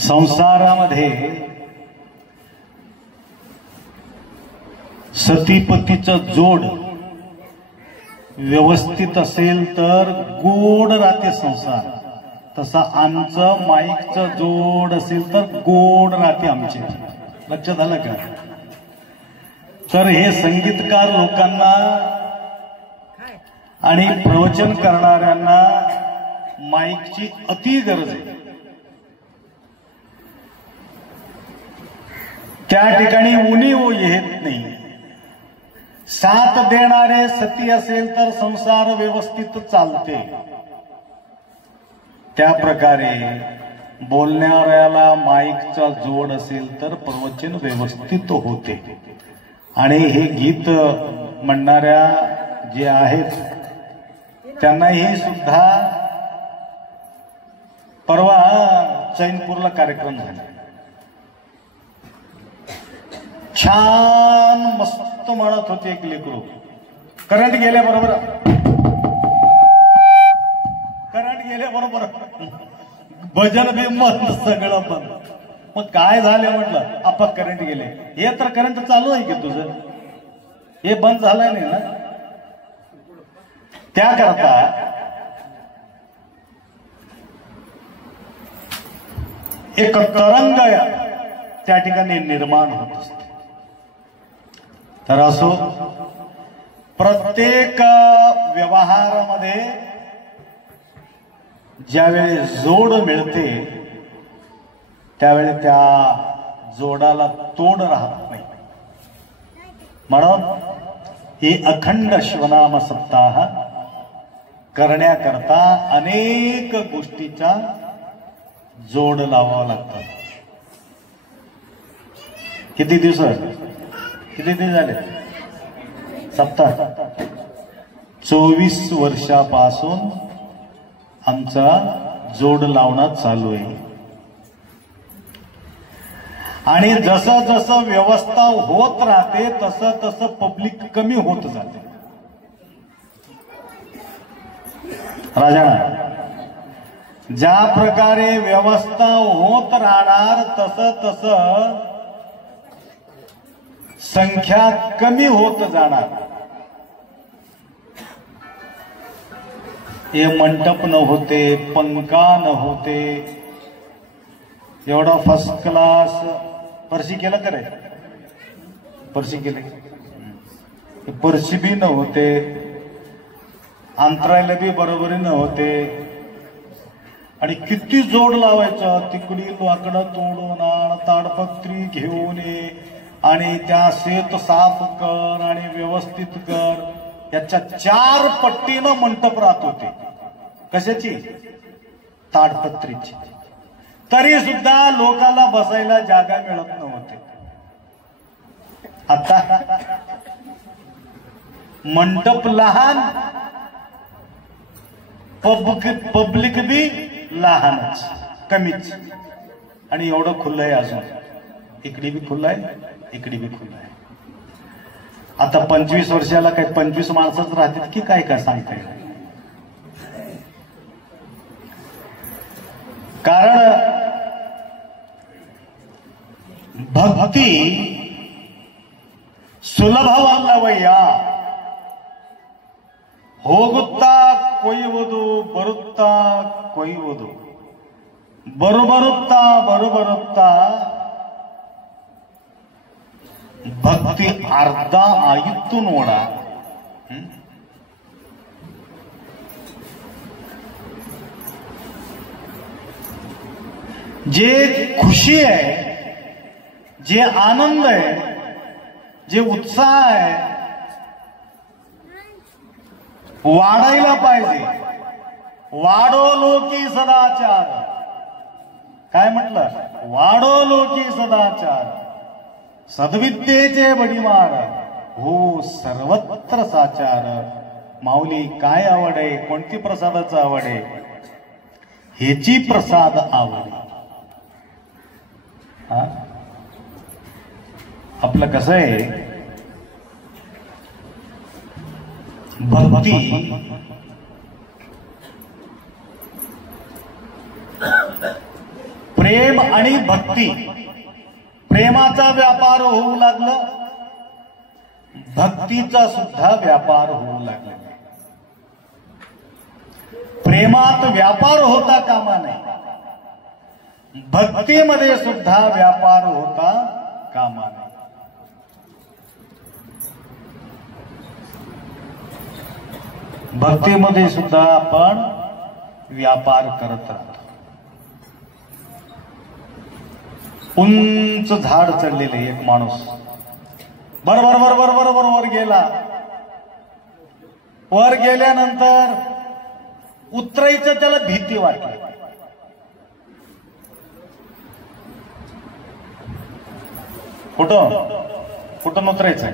संसारामध्ये सतीपतीचं जोड व्यवस्थित असेल तर गोड राहते संसार, तसा आमचं माईकचं जोड असेल तर गोड राहते आमचे. लक्षात आलं का? तर हे संगीतकार लोकांना आणि प्रवचन करणाऱ्यांना माईकची अति गरज आहे. त्या ठिकाणी उणीव येत नाही. साथ देणारे सती असेल तर संसार व्यवस्थित चालते. त्या प्रकारे बोलणाऱ्याला माईकचा जोड असेल तर प्रवचन व्यवस्थित होते. आणि हे गीत म्हणणाऱ्या जे आहेत त्यांनाही सुद्धा परवा चैनपूरला कार्यक्रम झाला. छान मस्त म्हणत होते एक लेकरू. करंट गेल्याबरोबर भजन बी बंद, सगळं बंद. मग काय झालं म्हटलं, आपा करंट गेले. हे तर करंट चालू आहे की तुझं, हे बंद झालंय नाही ना. त्याकरता एक तरंग त्या ठिकाणी निर्माण होत असते. तर असो, प्रत्येक व्यवहारामध्ये ज्यावेळी जोड मिळते त्यावेळी त्या जोडाला तोड राहत नाही. म्हणून ही अखंड शिवनाम सप्ताह करण्याकरता अनेक गोष्टीचा जोड लावावा लागतात. किती दिवस झाले सप्ताह? 24 वर्षापासून आमचा जोड लावणं चालू आहे. आणि जसं जसं व्यवस्था होत राहते तसं तसं पब्लिक कमी होत जाते. राजा, ज्या प्रकारे व्यवस्था होत राहणार तसं तसं संख्या कमी होत जाणार. हे मंडप न होते, पंखा न होते, एवढा फर्स्ट क्लास परशी केलं करे, परशी केले, परशी बी न होते, अंतरायला बी बरोबरी न होते. आणि किती जोड लावायचं, तिकडी लाकडं तोडून आण, ताडपत्री घेऊन ये आणि त्या शेत साफ कर आणि व्यवस्थित कर. याच्या 4 पट्टीनं मंडप राहत होते. कशाची? ताडपत्रीची. तरी सुद्धा लोकांना बसायला जागा मिळत नव्हते. आता मंडप लहान, पब्लिक बी लहानच, कमीच. आणि एवढं खुलं आहे अजून. इकडे बी खुलं आहे, इकडे बी खुलं आहे. आता 25 वर्षाला काय 25 माणसंच राहतात की काय काय सांगता येईल. कारण भक्ती ಸುಲಭವಲ್ಲವಯ್ಯ ಹೋಗುತ್ತಾ ಕೊಯ್ಯುವುದು ಬರುತ್ತಾ ಕೊಯ್ಯುವುದು बरोबरुत्ता बरोबरुत्ता भक्ती अर्धा आयुत्तून ओढा. जे खुशी आहे, जे आनंद आहे, जे उत्साह आहे, वाढायला पाहिजे. वाढो लोकी सदाचार. काय म्हटलं? वाढो लोकी सदाचार, सद्विद्येचे बडीमार, हो सर्वत्र साचार. माऊली काय आवड आहे? कोणती प्रसादाचं आवड आहे? हेची प्रसाद आवड. आपलं कसं आहे, भक्ती प्रेम आणि भक्ती, प्रेमाचा व्यापार होऊ लागलं, भक्तीचा सुद्धा व्यापार होऊ लागला. प्रेमात व्यापार होता कामा नये, भक्तीमध्ये सुद्धा व्यापार होता कामा नये. भक्तीमध्ये सुद्धा आपण व्यापार करत राहतो. उंच झाड चढलेले एक माणूस बरोबर बरोबर बरोबर वर गेला. वर गेल्यानंतर उतरायचं त्याला भीती वाटली. कुठं उतरायचं?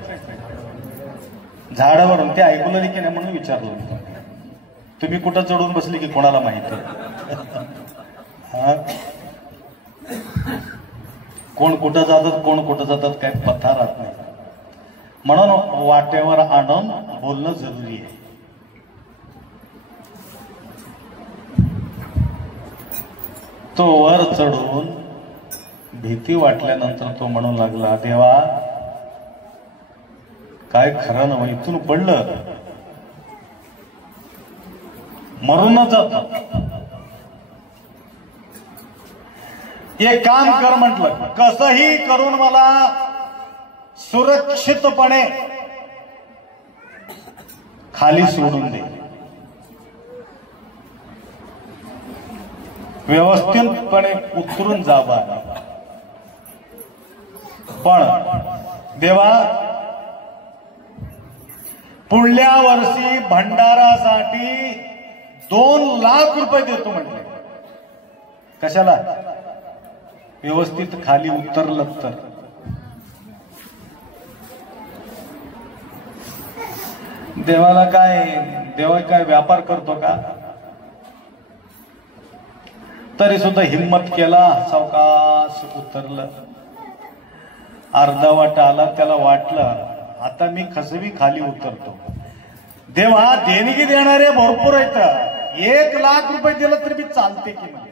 झाडावरून. ते ऐकलं की नाही म्हणून विचारलं. तुम्ही कुठं चढून बसले की कोणाला माहिती? कोण कुठं जातात, कोण कुठं जातात, काही पत्ता राहत नाही. म्हणून वाटेवर आणून बोलणं जरुरी आहे. तो वर चढून भीती वाटल्यानंतर तो म्हणू लागला, देवा काय खरं नव्हे, इथून पडलं मरूनच जात. एक काम कर म्हटलं, कसंही करून मला सुरक्षितपणे खाली सोडून दे, व्यवस्थितपणे उतरून जावा. पण देवा पुढल्या वर्षी भंडारासाठी 2 लाख रुपये देतो म्हटले. कशाला? व्यवस्थित खाली उतरलं तर. देवाला काय, देवा काय व्यापार करतो का? तरी सुद्धा हिम्मत केला, सावकाश उतरलं. अर्धावाट आला, त्याला वाटलं आता मी कसबी खाली उतरतो. देवा देणगी देणारे भरपूर आहेत, 1 लाख रुपये दिलं तरी मी चालते की नाही.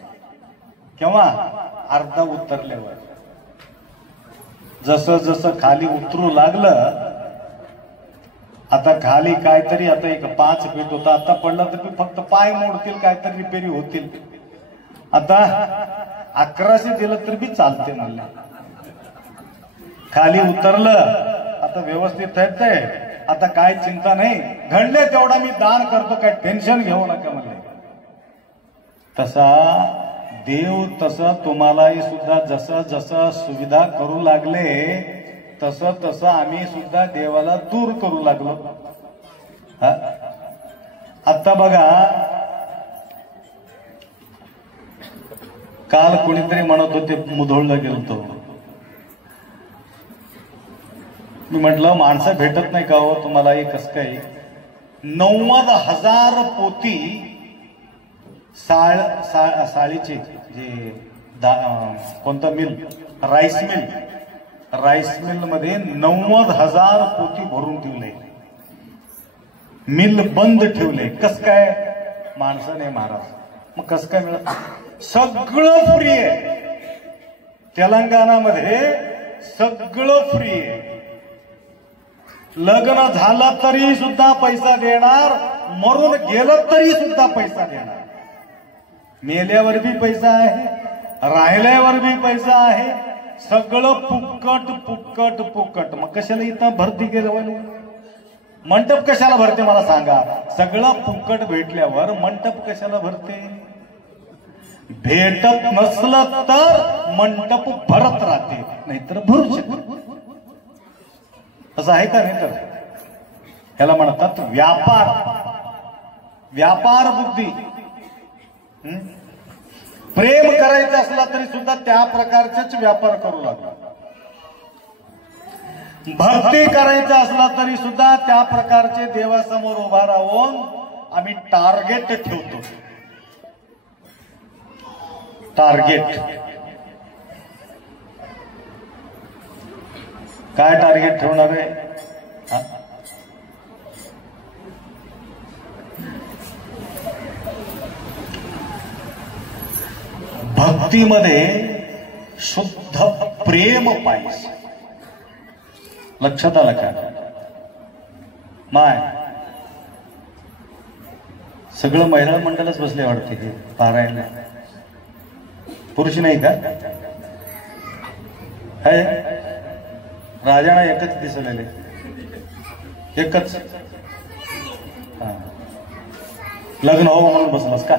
केव्हा? अर्धा उतरल्यावर. जसं जसं खाली उतरू लागलं, आता खाली काहीतरी, आता एक 5 फीट होता, आता पडला तर फक्त पाय मोडतील, काहीतरी रिपेरी होतील. आता 1100 दिलं तर बी चालते म्हणलं. खाली उतरलं, आता व्यवस्थित आहे, आता काय चिंता नाही, घडले तेवढा मी दान करतो, काय टेन्शन घेऊ नका म्हणले. तसा देव तसं तुम्हालाही सुद्धा जसं जसं सुविधा करू लागले, तसं तसं आम्ही सुद्धा देवाला दूर करू लागलो. आता बघा, काल कोणीतरी म्हणत होते मुधोळला गेलतो. मी म्हटलं माणसं भेटत नाही का हो तुम्हाला? कसं काय? 90,000 पोती साळीचे, जे कोणतं mill, rice mill, rice mill मध्ये 90,000 पोती भरून ठेवले. मिल बंद ठेवले. कस काय? माणसं नाही महाराज. मग कस काय मिळत? सगळं फ्री आहे. तेलंगणामध्ये सगळं फ्री आहे. लग्न झालं तरी सुद्धा पैसा देणार, मरून गेलं तरी सुद्धा पैसा देणार, मेल्यावर बी पैसा आहे, राहिल्यावर बी पैसा आहे, सगळं फुक्कट फुक्कट फुक्कट. मग कशाला इथं भरती केलं? मंडप कशाला भरते मला सांगा? सगळं फुक्कट भेटल्यावर मंडप कशाला भरते? भेटत नसलं तर मंडप भरत राहते, नाहीतर भरू शकत. असं आहे का? नाही तर ह्याला म्हणतात व्यापार. व्यापार बुद्धी. प्रेम करायचं असला तरी सुद्धा त्या प्रकारचाच व्यापार करू लागला. भक्ती करायचं असला तरी सुद्धा त्या प्रकारचे देवासमोर उभा राहून आम्ही टार्गेट ठेवतो. टार्गेट काय टार्गेट ठेवणार आहे? भक्तीमध्ये शुद्ध प्रेम पाहिजे. लक्षात आलं का? माय सगळं महिला मंडळच बसले वाटते हे पारायणला. पुरुष नाही का? है राजाना एकच दिसलेले, एकच. लग्न हो म्हणून बसलास का?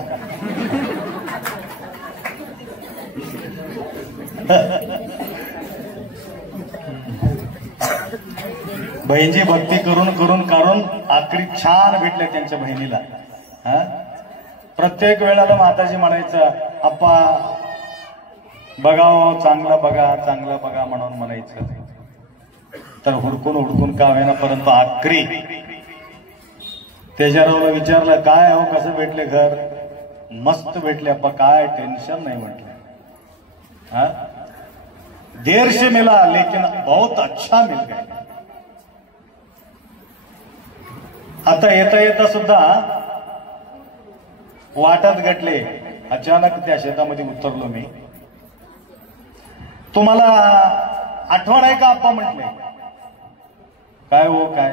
बहिणीची भक्ती करून करून करून आखरी छान भेटले त्यांच्या बहिणीला. प्रत्येक वेळेला माताजी म्हणायचं, आप्पा बघावं, चांगलं बघा चांगलं बघा म्हणून म्हणायचं. तर हुडकून हुडकून का होईना परंतु आखरी तेजारावला विचारलं, काय हो कसं भेटले घर? मस्त भेटले आप्पा, काय टेन्शन नाही म्हटलं. देर से मिला लेकिन बहुत अच्छा मिल गया. आता येता येता सुद्धा वाटात गटले, अचानक त्या शेतामध्ये उतरलो मी. तुम्हाला आठवण आहे का आप्पा म्हटले? काय हो काय?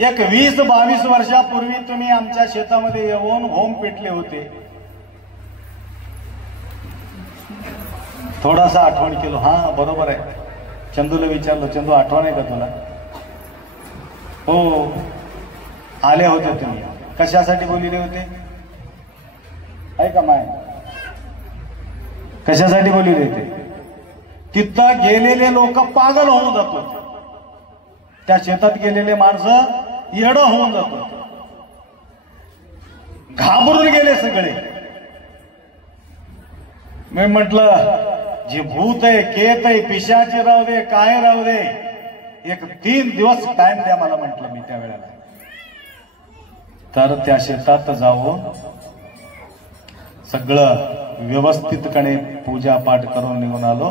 एक 20-22 वर्षापूर्वी तुम्ही आमच्या शेतामध्ये येऊन होम पेटले होते. थोडासा आठवण केलो. हा बरोबर आहे. चंदूला विचारलं, चंदू आठवण आहे का तुला? हो आले होते तुम्ही. कशासाठी बोलले होते? आहे का माय? कशासाठी बोलले होते? तिथं गेलेले लोक पागल होऊन जातो, त्या शेतात गेलेले माणसं येडं होऊन जातो, घाबरून गेले सगळे. मी म्हटलं जे भूत आहे, केत आहे, पिशाची राहू दे, काय राहू दे, एक 3 दिवस टाइम द्या मला म्हटलं मी त्या वेळेला. तर त्या शेतात जाऊन सगळं व्यवस्थितपणे पूजा पाठ करून निघून आलो.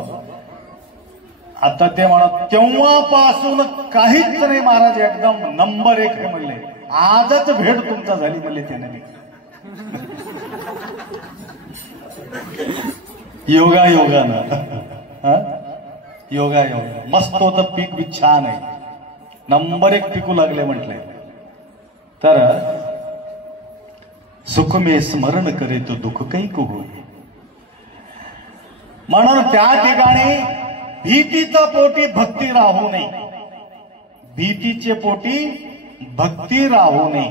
आता ते म्हणत तेव्हापासून काहीच नाही महाराज, एकदम नंबर 1 हे म्हणले. आजच भेट तुमचा झाली म्हणले त्याने. योगा योगानं योगा योगा मस्त होतं. पीक बी छान आहे, नंबर 1 पिकू लागले म्हटले. तर सुख मे स्मरण करे तो दुःख काही होय. म्हणून त्या ठिकाणी भीतीच्या पोटी भक्ती राहू नये. भीतीचे पोटी भक्ती राहू नये.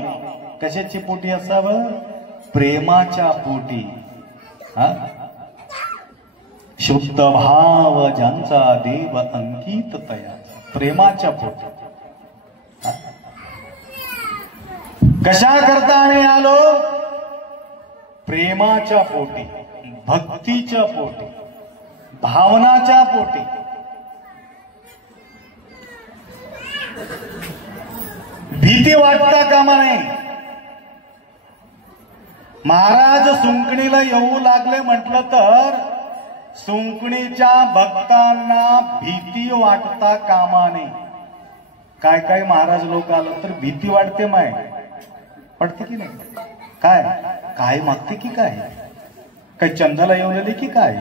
कशाची पोटी असावं? प्रेमाच्या पोटी. शुद्ध भाव ज्यांचा देव अंकित तया. प्रेमाच्या पोटी. कशा करता आम्ही आलो? प्रेमाच्या पोटी, भक्तीच्या पोटी, भावनाच्या पोटी. भीती वाटता कामा नये. महाराज सुंकणीला येऊ लागले म्हटलं तर सुंकणीच्या भक्तांना भीती वाटता कामा नये. काय काय महाराज लोक आलं तर भीती वाटते माय, वाटते की नाही? काय काय मागते की काय? काय चंदाला येऊन आले की काय?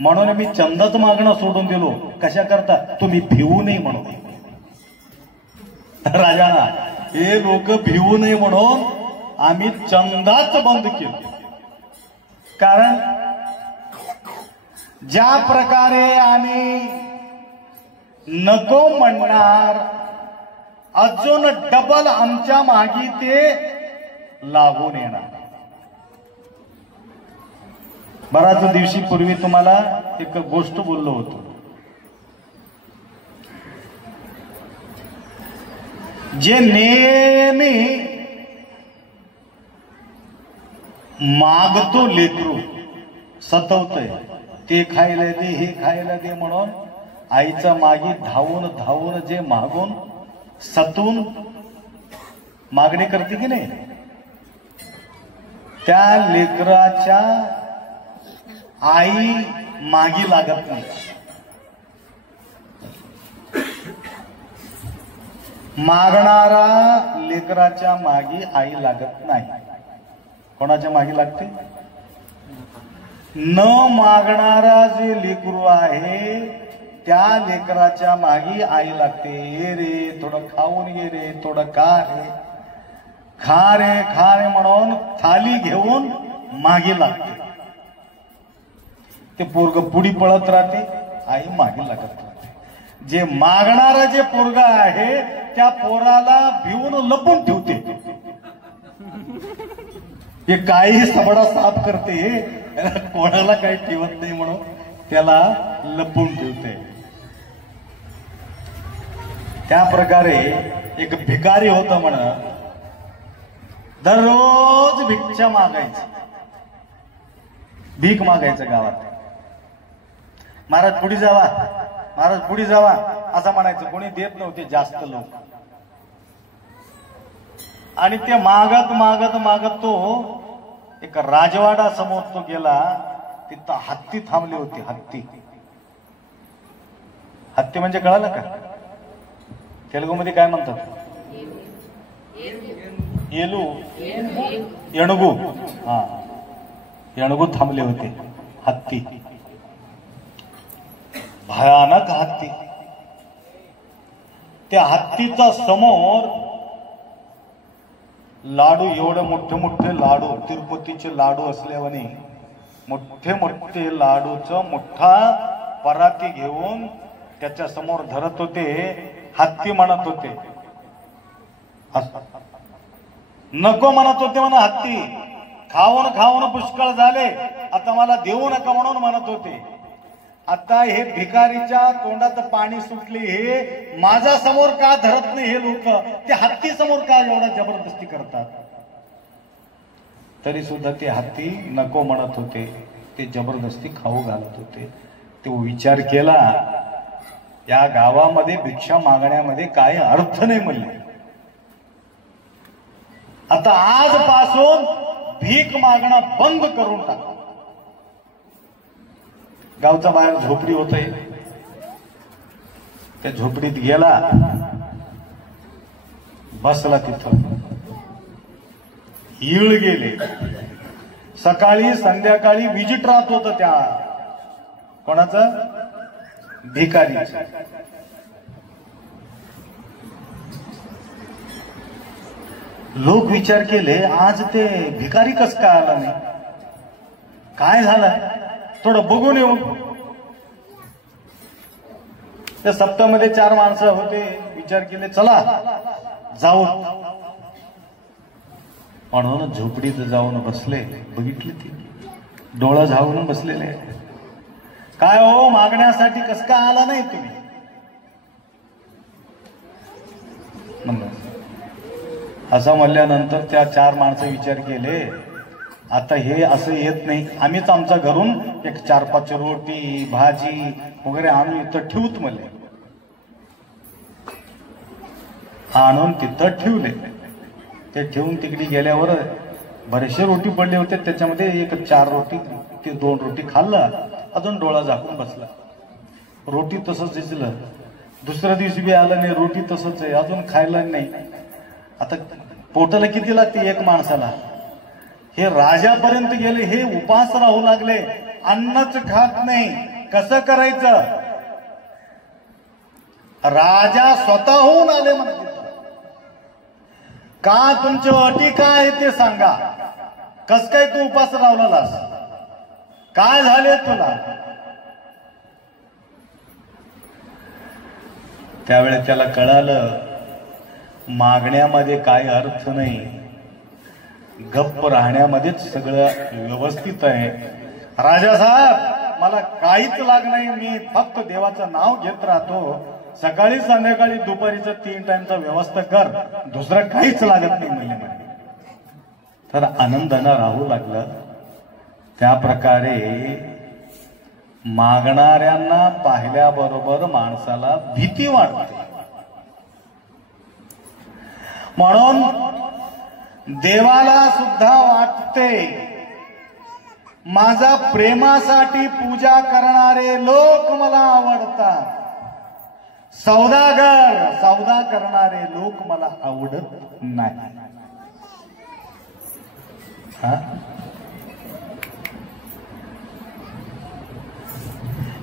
म्हणून मी चंदाच मागणं सोडून दिलो. कशा करता? तुम्ही भिवू नये म्हणून. राजाना हे लोक भिवू नये म्हणून आम्ही चंदाच बंद केलं. कारण ज्या प्रकारे आम्ही नको म्हणणार अजून डबल आमच्या मागे ते लागून येणार. बराच दिवशी पूर्वी तुम्हाला एक गोष्ट बोललो होतो. जे नेहमी मागतो लेकरू सतवतय ते खायला दे हे खायला दे म्हणून आईच्या मागे धावून धावून जे मागून सतून मागणी करते की नाही, त्या लेकराच्या आई मागी लागत नाही. मागणारा लेकराच्या मागी आई लागत नाही. कोणाच्या मागी लागते? न मागणारा जे लेकरू आहे त्या लेकराच्या मागी आई लागते. ये रे थोडं खाऊन ये रे, थोडं खा रे म्हणून थाली घेऊन मागे लागते. ते पोरग पुढी पळत राहते, आई मागे लागत राहते. जे मागणारा जे पोरग आहे त्या पोराला भिवून लपून ठेवते. हे काही सबडा साफ करते, कोणाला काही ठेवत नाही म्हणून त्याला लपून ठेवते. त्या प्रकारे एक भिकारी होता म्हण, दररोज भिक्षा मागायचं, भीक मागायचं गावात. महाराज पुढे जावा, महाराज पुढे जावा असं म्हणायचं. कोणी देत नव्हते जास्त लोक. आणि ते मागत मागत मागत तो एक राजवाडा समोर तो गेला. तिथं हत्ती थांबली होती. हत्ती हत्ती म्हणजे कळालं का? तेलुगू मध्ये काय म्हणतात? येलू येणुगू. हा, येणुगू थांबले होते. हत्ती, भयानक हत्ती. त्या हत्तीचा समोर लाडू, एवढे मोठे मोठे लाडू, तिरुपतीचे लाडू असल्याने मोठे मोठे लाडूचं मोठा पराती घेऊन त्याच्या समोर धरत होते. हत्ती म्हणत होते, नको म्हणत होते म्हणा. हत्ती खाऊन खाऊन पुष्कळ झाले, आता मला देऊ नका म्हणून म्हणत होते. आता हे भिकारीच्या तोंडात पाणी सुटले, हे माझ्या समोर का धरत नाही हे लोक, ते हत्ती समोर का एवढा जबरदस्ती करतात? तरी सुद्धा ते हत्ती नको म्हणत होते, ते जबरदस्ती खाऊ घालत होते. तो विचार केला, या गावामध्ये भिक्षा मागण्यामध्ये काय अर्थ नाही म्हणले. आता आजपासून भीक मागणं बंद करून टाका. गावचा बाहेर झोपडी होत, त्या झोपडीत गेला, बसला. तिथं ईळ गेले. सकाळी संध्याकाळी विजिट राहत होत त्या कोणाचं? भिकारी. लोक विचार केले, आज ते भिकारी कस काय आला नाही, काय झालं, थोडं बघून येऊ. त्या सप्ताहामध्ये 4 माणसं होते. विचार केले, चला जाऊ म्हणून झोपडीत जाऊन बसले. बघितले ते डोळा झावून बसलेले. काय हो, मागण्यासाठी कस काय आला नाही तुम्ही? असं म्हणल्यानंतर त्या 4 माणसं विचार केले, आता हे असं येत नाही, आम्हीच आमच्या घरून एक 4-5 रोटी भाजी वगैरे आम्ही इथं ठेवूत म्हणले. आणून तिथं ठेवले. ते ठेवून तिकडे गेल्यावर बरेचसे रोटी पडले होते, त्याच्यामध्ये एक 4 रोटी ते 2 रोटी खाल्ला, अजून डोळा झाकून बसला. रोटी तसंच दिसलं. दुसऱ्या दिवशी बी आलं नाही, रोटी तसंच आहे, अजून खायला नाही. आता पोटाला किती लागते एक माणसाला? हे राजापर्यंत गेले, हे उपास राहू लागले, अन्नच खात नाही. कसं करायचं? राजा स्वतःहून आले म्हणजे, का तुमची अटी काय आहे ते सांगा. कस काय तू उपास राहलास? काय झाले तुला? त्यावेळी त्याला कळालं मागण्यामध्ये काय अर्थ नाही, गप्प राहण्यामध्येच सगळं व्यवस्थित आहे. राजा साहेब मला काहीच लाग नाही, मी फक्त देवाचं नाव घेत राहतो, सकाळी संध्याकाळी दुपारीचं 3 टाइमचा व्यवस्था कर, दुसरं काहीच लागत नाही म्हणजे. तर आनंदानं राहू लागलं. त्या प्रकारे मागणाऱ्यांना पाहिल्याबरोबर माणसाला भीती वाटते. म्हणून देवाला सुद्धा वाटते माझा प्रेमासाठी पूजा करणारे लोक मला आवडतात, सौदा करणारे लोक मला आवडत नाही.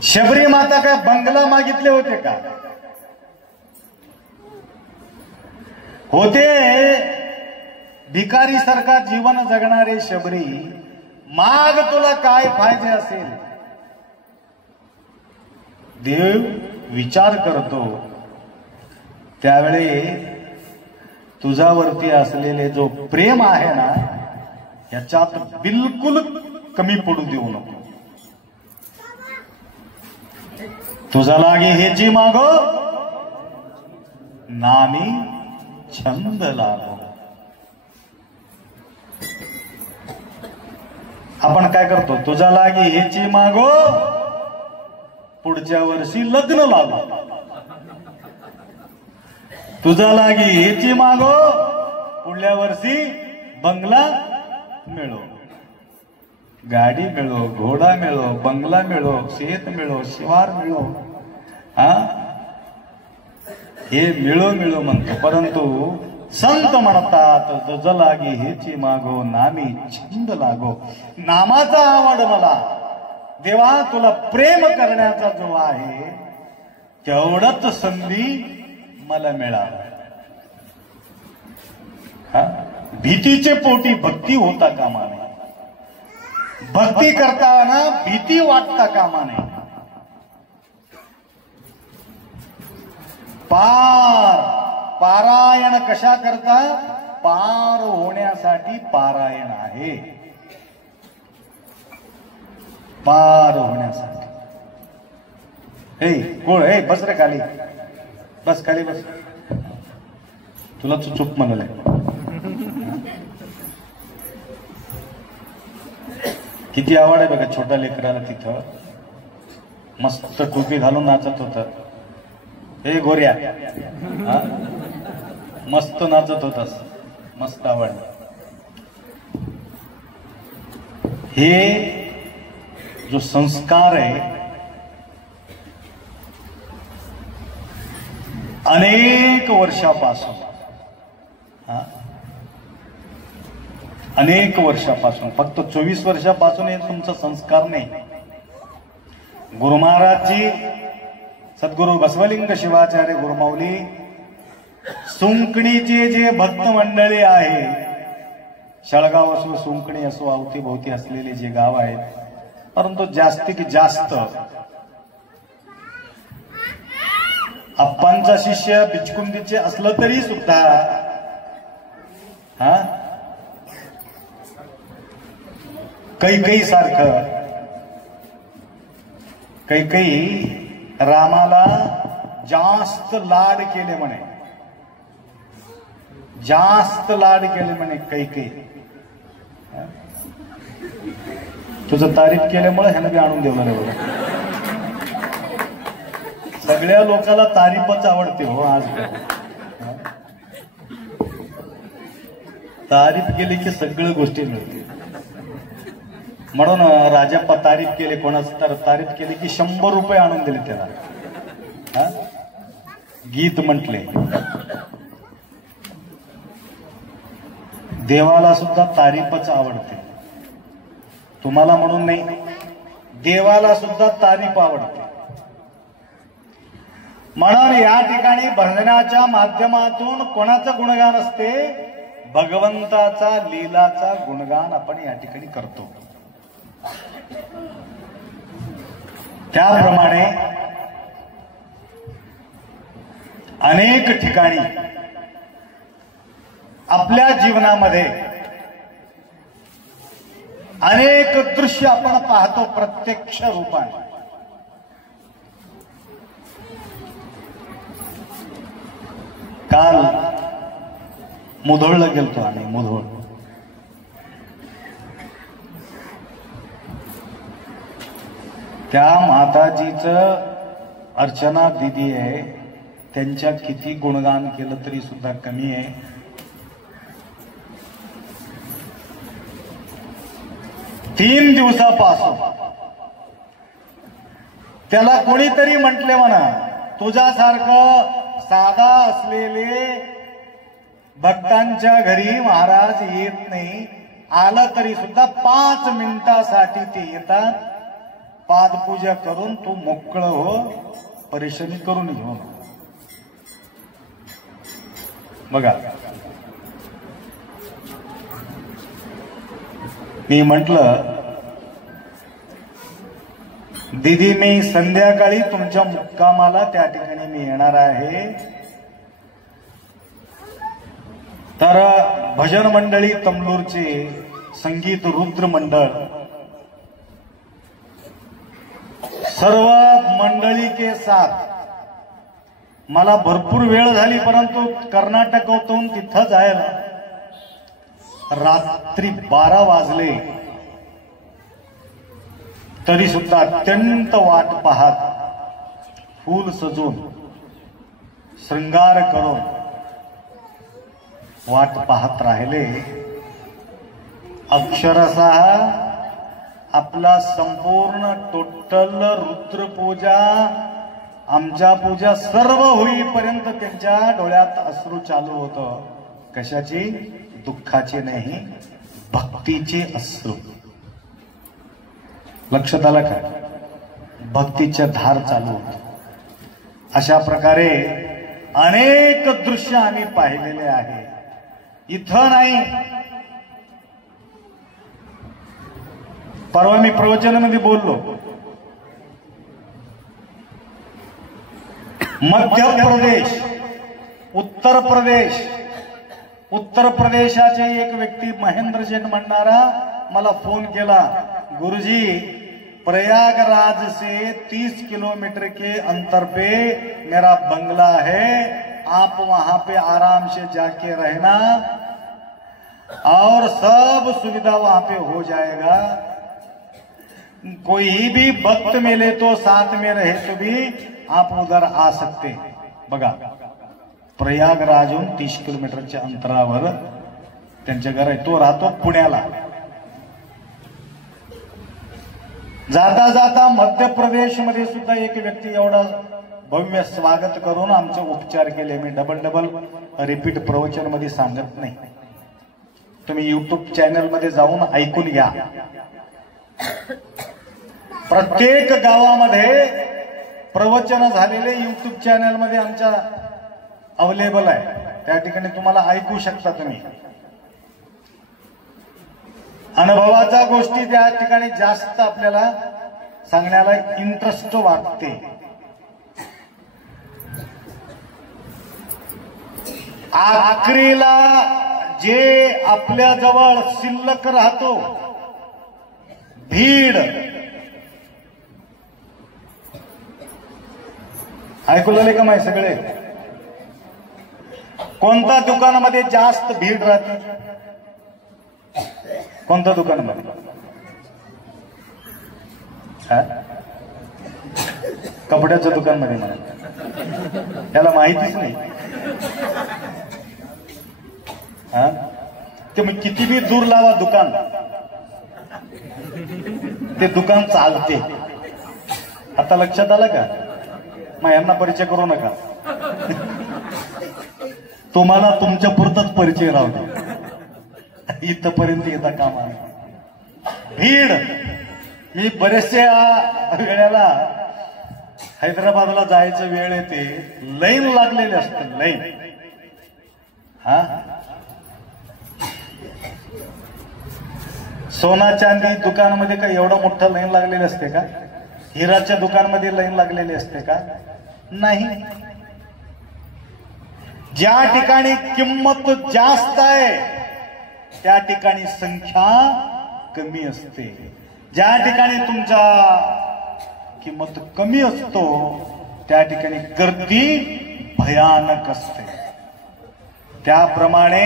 शबरी माता काय बंगला मागितले होते का? होते भिकारी सारखा जीवन जगणारे शबरी, माग तुला काय पाहिजे असेल. देव विचार करतो त्यावेळी तुझ्यावरती असलेले जो प्रेम आहे ना, याच्यात बिलकुल कमी पडू देऊ नको. तुझा लागे हेची मागो नामी छंद लागो. आपण काय करतो, तुझा लागे हेची मागो पुढच्या वर्षी लग्न लागो, तुझा लागे हेची मागो पुढल्या वर्षी बंगला मिळो, गाडी मिळो, घोडा मिळो, बंगला मिळो, शेत मिळो, शिवार मिळो. हे मिळो मिळो म्हणतो, परंतु संत म्हणतात तुझ लागी हेची मागो नामी छंद लागो. नामाचा आवड मला, देवा तुला प्रेम करण्याचा जो आहे तेवढंच संधी मला मिळाला. भीतीचे पोटी भक्ती होता कामा नये, भक्ती करताना भीती वाटता कामा नये. पारायण कशा करता? पार होण्यासाठी पारायण आहे, पार होण्यासाठी. हे कोण? हे बस रे खाली, बस खाली बस. तुला तू चुप म्हणाले. किती आवड आहे बघा छोट्या लेकराला. तिथं मस्त टोपी घालून नाचत होत. हे गोऱ्या, मस्त नाचत होतास, मस्त आवड. हे जो संस्कार आहे अनेक वर्षापासून, अनेक वर्षापासून, फक्त 24 वर्षापासून हे तुमचा संस्कार नाही. गुरु महाराजजी सद्गुरु बसवलिंग शिवाचार्य गुरुमाऊली सुंकणीचे जे भक्त मंडळी आहे, शळगाव असो, सुंकणी असो, अवतीभोवती असलेले जे गाव आहेत, परंतु जास्ती की जास्त अप्पांचा शिष्य बिचकुंदीचे असलं तरी सुद्धा कैकई सारखं, कैकई रामाला जास्त लाड केले म्हणे, जास्त लाड केले म्हणे कैकई. तुझं तारीफ केल्यामुळे ह्यानं बी आणून देणार आहे बघा. सगळ्या लोकांना तारीफच आवडते हो. आज तारीफ केली की सगळ्या गोष्टी मिळते. म्हणून राजाप्पा तारीफ केले कोणाच तर, तारीफ केली की 100 रुपये आणून दिले त्याला. गीत म्हटले. देवाला सुद्धा तारीफच आवडते. तुम्हाला म्हणून नाही, देवाला सुद्धा तारीफ आवडते. म्हणून या ठिकाणी भजनाच्या माध्यमातून कोणाचं गुणगान असते? भगवंताचा, लीलाचा गुणगान आपण या ठिकाणी करतो. त्याप्रमाणे अनेक ठिकाणी आपल्या जीवनामध्ये अनेक दृश्य आपण पाहतो प्रत्यक्ष रूपाने. काल मुधोळला गेलतो आम्ही. मुधोळ त्या माताजीचं अर्चना दिदी आहे, त्यांच्या किती गुणगान केलं तरी सुद्धा कमी आहे. तीन दिवसापासून त्याला कोणीतरी म्हटले म्हणा, तुझ्यासारखं साधा असलेले भक्तांच्या घरी महाराज येत नाही. आलं तरी सुद्धा 5 मिनिटासाठी ते येतात. पादपूजा करून तू मोकळं हो, परेशानी करून घेऊ. बघा, मी म्हटलं दीदी मी संध्याकाळी तुमच्या मुक्कामाला त्या ठिकाणी मी येणार आहे. तर भजन मंडळी तमलूरचे, संगीत रुद्र मंडळ, सर्व मंडळी के साथ मला भरपूर वेळ झाली, परंतु कर्नाटकातून तिथं जायला रात्री 12 वाजले. तरी सुद्धा अत्यंत वाट पाहत, फूल सजून श्रृंगार करून वाट पाहत राहिले. अक्षरशः आपला संपूर्ण टोटल रुद्रपूजा, आमच्या पूजा सर्व होईपर्यंत त्यांच्या डोळ्यात अश्रू चालू होतं. कशाची? दुःखाचे नाही, भक्तीचे अश्रू. लक्षात आलं का? भक्तीच्या धार चालू होत. अशा प्रकारे अनेक दृश्य आम्ही पाहिलेले आहे. इथं नाही, परवा मी प्रवचनामध्ये बोललो, मध्य प्रदेश, उत्तर प्रदेशाचे एक व्यक्ती महेंद्र जैन म्हणणारा मला फोन केला, गुरुजी प्रयागराज से 30 किलोमीटर के अंतर पे मेरा बंगला है, आप वहां पे आराम से जाके रहना और सब सुविधा वहां पे हो जाएगा. कोई भी भक्त मिले तो साथ में रहे तो भी आप उधर आ सकते. बघा, प्रयागराजहून 30 किलोमीटरच्या अंतरावर त्यांचे घर आहे. तो राहतो पुण्याला. जाता जाता मध्य प्रदेशमध्ये सुद्धा एक व्यक्ती एवढा भव्य स्वागत करून आमचे उपचार केले. मी डबल रिपीट प्रवचन मध्ये सांगत नाही, तुम्ही युट्यूब चॅनल मध्ये जाऊन ऐकून घ्या. प्रत्येक गावामध्ये प्रवचन झालेले युट्यूब चॅनल मध्ये आमच्या अवेलेबल आहे. त्या ठिकाणी तुम्हाला ऐकू शकता तुम्ही. अनुभवाच्या गोष्टी त्या ठिकाणी जास्त आपल्याला सांगण्याला इंटरेस्ट वाटते. आखरीला जे आपल्या जवळ शिल्लक राहतो, भीड. ऐकू लागले का माहिती सगळे? कोणत्या दुकानामध्ये जास्त भीड राहते? कोणत्या दुकानामध्ये? कपड्याच्या दुकानमध्ये म्हणा, त्याला माहितीच नाही. ते मग किती बी दूर लावा दुकान, ते दुकान चालते. आता लक्षात आलं का? मग यांना परिचय करू नका, तुम्हाला तुमच्या पुरताच परिचय राहू दे. इथपर्यंत येता कामा. भीड. मी बरेचशा वेळेला हैदराबादला जायचं वेळ येते, लाईन लागलेली असते. लाईन सोना चांदी दुकानामध्ये काय एवढं मोठं लाईन लागलेली असते का? हिराच्या दुकानामध्ये लाईन लागलेली असते का? नाही. ज्या ठिकाणी किंमत जास्त आहे त्या ठिकाणी संख्या कमी असते. ज्या ठिकाणी तुमच्या किंमत कमी असतो त्या ठिकाणी गर्दी भयानक असते. त्याप्रमाणे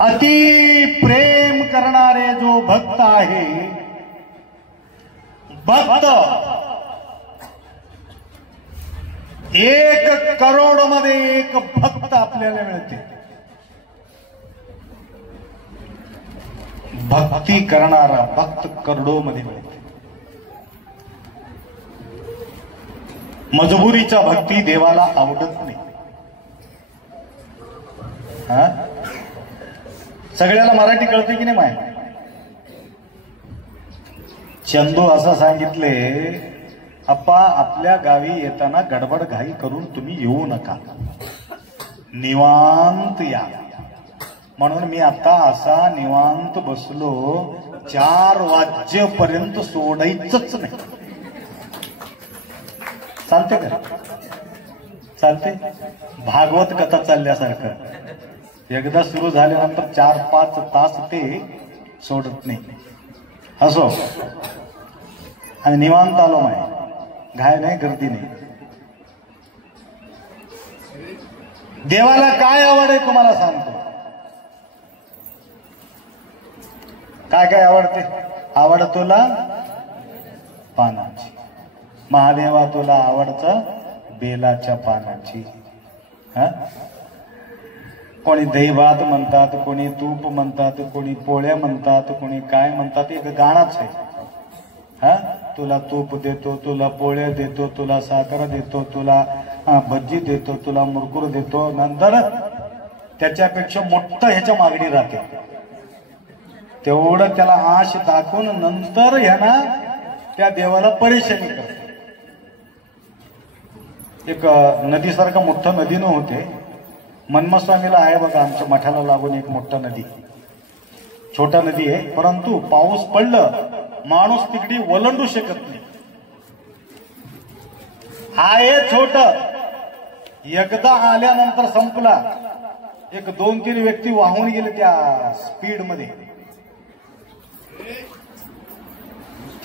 अति प्रेम करणारे जो भक्त आहे, भक्त 1 करोड मध्ये 1 भक्त आपल्याला मिळते. भक्ती करणारा भक्त करोडो मध्ये मिळते. मजबुरीच्या भक्ती देवाला आवडत नाही. सगळ्याला मराठी कळते की नाही माय? चंदू असं सांगितले, अप्पा आपल्या गावी येताना गडबड घाई करून तुम्ही येऊ नका, निवांत या. म्हणून मी आता असा निवांत बसलो, 4 वाजेपर्यंत सोडायचंच नाही. चालते का? चालते. भागवत कथा चालल्यासारखं एकदा सुरू झाल्यानंतर 4-5 तास ते सोडत नाही. असो, आणि निवांत आलो माय, घाय नाही, गर्दी नाही. देवाला काय आवड आहे तुम्हाला सांगतो. काय काय आवडते? आवड तुला पानाची. महादेवा तुला आवडतं बेलाच्या पानाची. कोणी दहीभात म्हणतात, कोणी तूप म्हणतात, कोणी पोळ्या म्हणतात, कोणी काय म्हणतात. एक गाणंच आहे. तुला तूप देतो, तुला पोळ्या देतो, तुला साखर देतो, तुला भज्जी देतो, तुला मुरकुर देतो. नंतर त्याच्यापेक्षा मोठं ह्याच्या मागणी राहते. तेवढं त्याला आश दाखवून नंतर ह्याना त्या देवाला परेशानी करते. एक नदीसारखं मोठं नदी न होते. मन्मस्वामीला आहे बघा, आमच्या मठाला लागून एक मोठा नदी. छोटा नदी आहे, परंतु पाऊस पडलं माणूस तिकडी ओलांडू शकत नाही. आहे छोट, एकदा आल्यानंतर संपला. एक 2-3 व्यक्ती वाहून गेले त्या स्पीड मध्ये.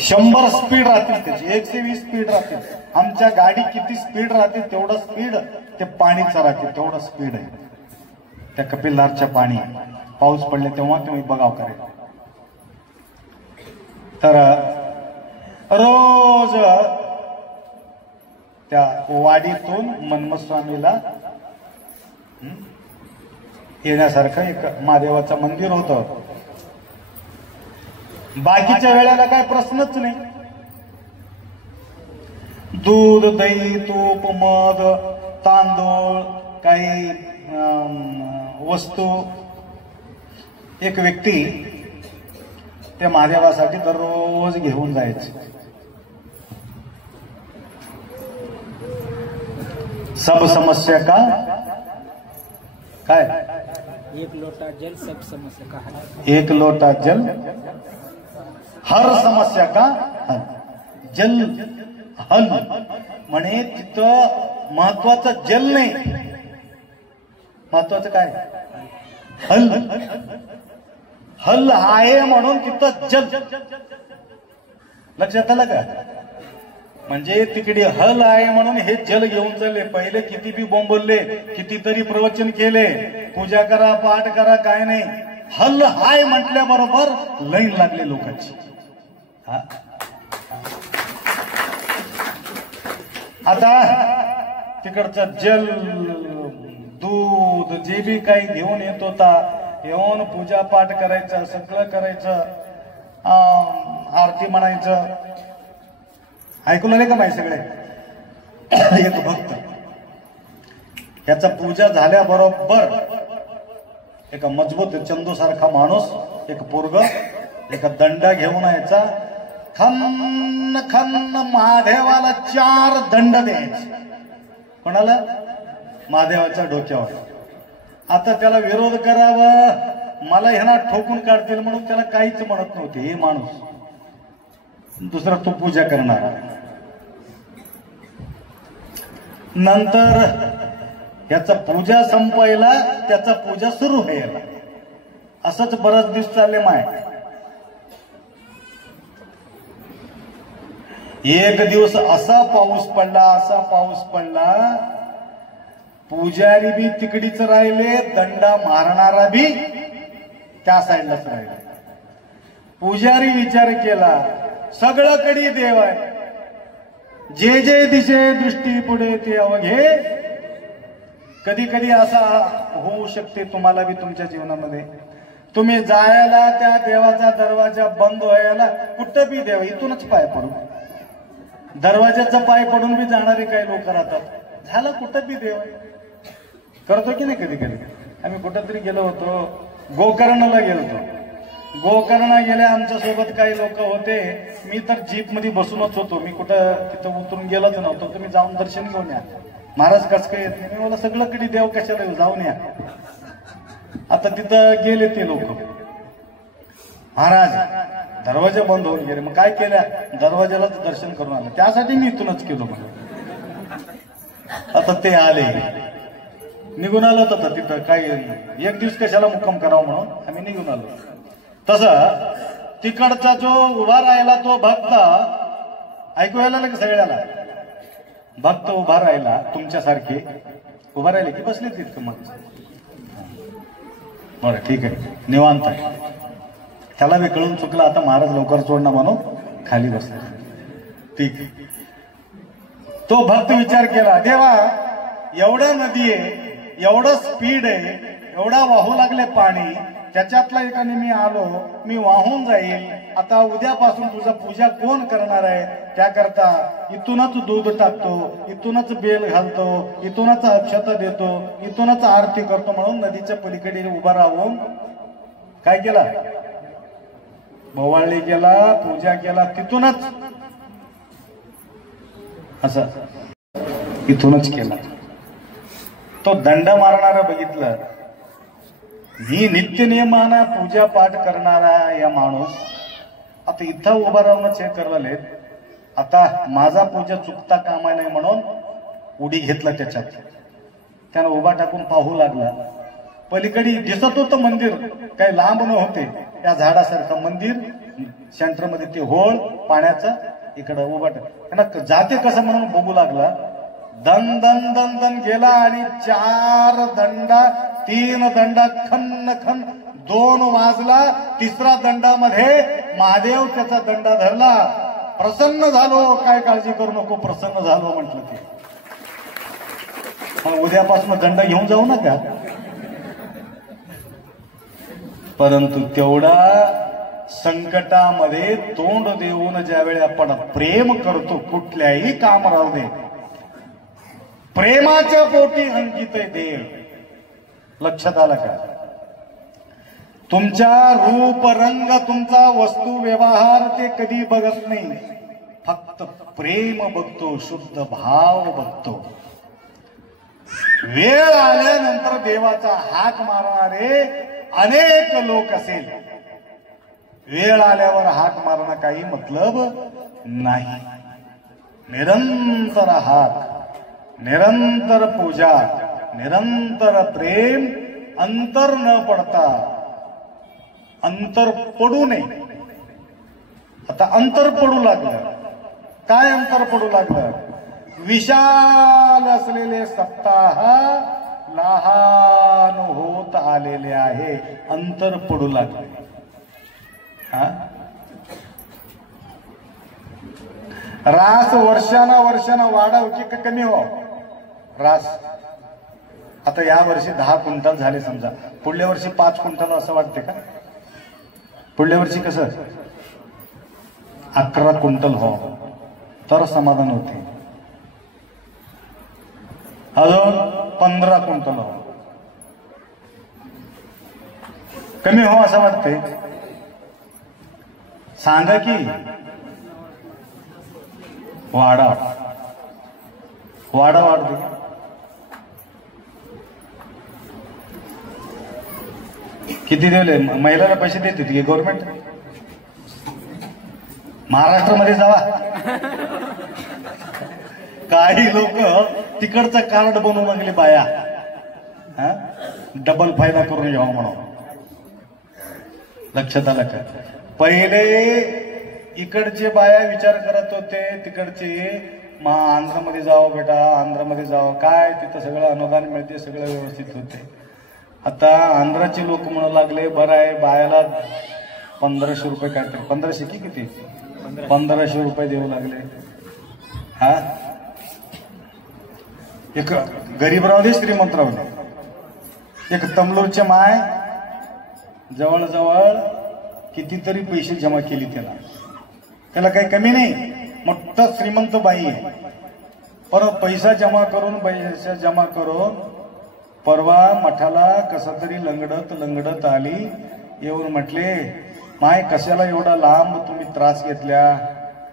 100 स्पीड राहतील त्याची, 120 स्पीड राहतील. आमच्या गाडी किती स्पीड राहते तेवढं स्पीड ते पाणीचा राहते, तेवढं स्पीड आहे त्या कपिलधारच्या पाणी. पाऊस पडले तेव्हा तुम्ही बघाव करेल. तर रोज त्या वाडीतून मन्मस्वामीला येण्यासारखं एक महादेवाचं मंदिर होतं. बाकीच्या वेळेला काय प्रश्नच नाही. दूध, दही, तूप, मध, तांदूळ, काही वस्तू. एक व्यक्ती त्या महादेवासाठी दररोज घेऊन जायचे. सब समस्या का काय? 1 लोटा जल सब समस्या का हल. 1 लोटा जल हर समस्या का हल. जल हल म्हणे तिथं महत्वाचं जल नाही, महत्वाचं काय? हल. हल आहे म्हणून तिथं जल. लक्षात आलं का? म्हणजे तिकडे हल आहे म्हणून हे जल घेऊन चालले. पहिले किती बी बोंबलले, कितीतरी प्रवचन केले, पूजा करा, पाठ करा, काय नाही. हल हाय म्हटल्याबरोबर लाईन लागले लोकांची. आता तिकडचं जल, दूध, जे बी काही घेऊन येत होता, येऊन पूजा पाठ करायचं, सगळं करायचं, आरती म्हणायचं. ऐकून आले का माहिती सगळे? एक भक्त याचा पूजा झाल्याबरोबर एक मजबूत चंदू सारखा माणूस, एक पोरग, एक दंडा घेऊन यायचा. खन्न खन्न महादेवाला 4 दंड द्यायचे. कोणाला? महादेवाच्या डोक्यावर. आता त्याला विरोध करावा, मला ह्यांना ठोकून काढतील म्हणून त्याला काहीच म्हणत नव्हते. हे माणूस दुसरा तो पूजा करणार. नंतर याचा पूजा संपायला त्याचा पूजा सुरू व्हायला असंच बराच दिवस चालले माय. एक दिवस असा पाऊस पडला पुजारी बी तिकडीच राहिले, दंडा मारणारा बी त्या साईडलाच राहिले. पुजारी विचार केला सगळीकडे देव आहे, जे जे दिसे दृष्टी पुढे ते अवघे. कधी कधी असा होऊ शकते तुम्हाला बी तुमच्या जीवनामध्ये, तुम्ही जायला त्या देवाचा दरवाजा बंद व्हायला कुठं बी देव इथूनच पाय पडू, दरवाजाचा पाय पडून बी जाणारे काही लोक राहतात. झालं कुठं बी देव करतो की नाही. कधी कधी आम्ही कुठंतरी गेलो होतो, गोकर्णला गेलो. गोकर्ण गेल्या आमच्यासोबत काही लोक होते. मी तर जीप मध्ये बसूनच होतो, मी कुठं तिथं उतरून गेलोच नव्हतो. तुम्ही जाऊन दर्शन घेऊन या. महाराज कस काय येत नाही. मला सगळीकडे देव कशाला जाऊन या. आता तिथं गेले ते लोक, महाराज दरवाजा बंद होऊन गेले. मग काय केल्या, दरवाजालाच दर्शन करून आलं. त्यासाठी मी इथूनच केलो. आता ते आले, निघून आलो होतं तिथं. काही एक दिवस कशाला मुक्काम करावं म्हणून आम्ही निघून आलो. तसं तिकडचा जो उभा राहिला तो भक्त, ऐकू यायला की सगळ्याला, भक्त उभा राहिला तुमच्यासारखे उभा राहिले की बसले तितकं. मग बरं ठीक आहे, निवांत आहे. त्याला बी कळून चुकलं आता महाराज लवकर सोडणं म्हणून खाली बसला. ठीक आहे. तो भक्त विचार केला, देवा एवढा नदी आहे, एवढं स्पीड आहे, एवढा वाहू लागले पाणी, त्याच्यातला एकाने मी आलो, मी वाहून जाईल. आता उद्यापासून तुझा पूजा कोण करणार आहे. त्याकरता इथूनच दूध टाकतो, इथूनच बेल घालतो, इथूनच अक्षता देतो, इथूनच आरती करतो म्हणून नदीच्या पलीकडे उभा राहून काय केला, भोवाळली केला, पूजा केला. तिथूनच असं इथूनच केला. तो दंड मारणारा बघितलं, मी नित्य नियमाना पूजा पाठ करणारा या माणूस आता इथं उभा राहूनच हे करवले. आता माझा पूजा चुकता कामा नाही म्हणून उडी घेतला त्याच्यात. त्यानं उभा टाकून पाहू लागला. पलीकडे दिसत होतं मंदिर, काही लांब न होते, त्या झाडासारखं मंदिर, सेंटरमध्ये ते होळ पाण्याचं, इकडं उभा टाक जाते कसं म्हणून बघू लागला. दन दन दन दन गेला आणि 4 दंडा, 3 दंडा खन्न खन 2 वाजला. 3रा दंडामध्ये महादेव त्याचा दंडा धरला. प्रसन्न झालो, काय काळजी करू नको, प्रसन्न झालो म्हटलं. ते मग उद्यापासून दंड घेऊन जाऊ नका. परंतु तेवढा संकटामध्ये तोंड देऊन ज्यावेळी आपण प्रेम करतो, कुठल्याही काम राहू दे, प्रेमाच्या पोटी अंकित देव. लक्षात आलं का. तुमच्या रूप रंग, तुमचा वस्तू व्यवहार ते कधी बघत नाही, फक्त प्रेम बघतो, शुद्ध भाव बघतो. वेळ आल्यानंतर देवाचा हाक मारणारे अनेक लोक असेल, वेळ आल्यावर हाक मारणं काही मतलब नाही. निरंतर हाक, निरंतर पूजा, निरंतर प्रेम, अंतर न पडता. अंतर पडू नये. आता अंतर पडू लागलं. काय अंतर पडू लागलं. विशाल असलेले सप्ताह लहान होत आलेले आहे, अंतर पडू लागले. रास वर्षानं वाढाव की कमी हो रास. आता या वर्षी 10 क्विंटल झाले समजा, पुढल्या वर्षी 5 क्विंटल असं वाटते का. पुढल्या वर्षी कसं 11 क्विंटल हो तर समाधान होते. अजून 15 क्विंटल हो, कमी हो असं वाटते. सांगा की वाढा वाढते. किती दिले महिलाला पैसे देते की गव्हर्नमेंट. महाराष्ट्रामध्ये जावा, काही लोक तिकडचं कार्ड बनवून लागले बाया, हा डबल फायदा करून घ्यावा म्हणून. लक्षात आलं का? पहिले इकडचे बाया विचार करत होते तिकडचे आंध्रमध्ये जावं बेटा, आंध्रमध्ये जावं, काय तिथं सगळं अनुदान मिळते, सगळं व्यवस्थित होते. आता आंध्राचे लोक म्हणू लागले बरं आहे बायाला 1500 रुपये काहीतरी, 1500 की किती, 1500 रुपये देऊ लागले. हा एक गरीब राहू श्रीमंत राहू, एक तमलूरच्या माय जवळजवळ कितीतरी पैसे जमा केली, त्याला काही कमी नाही, मोठा श्रीमंत बाई आहे. पर पैसा जमा करून परवा मठाला कसा तरी लंगडत आली, येऊन म्हटले माय कशाला एवढा लांब तुम्ही त्रास घेतल्या,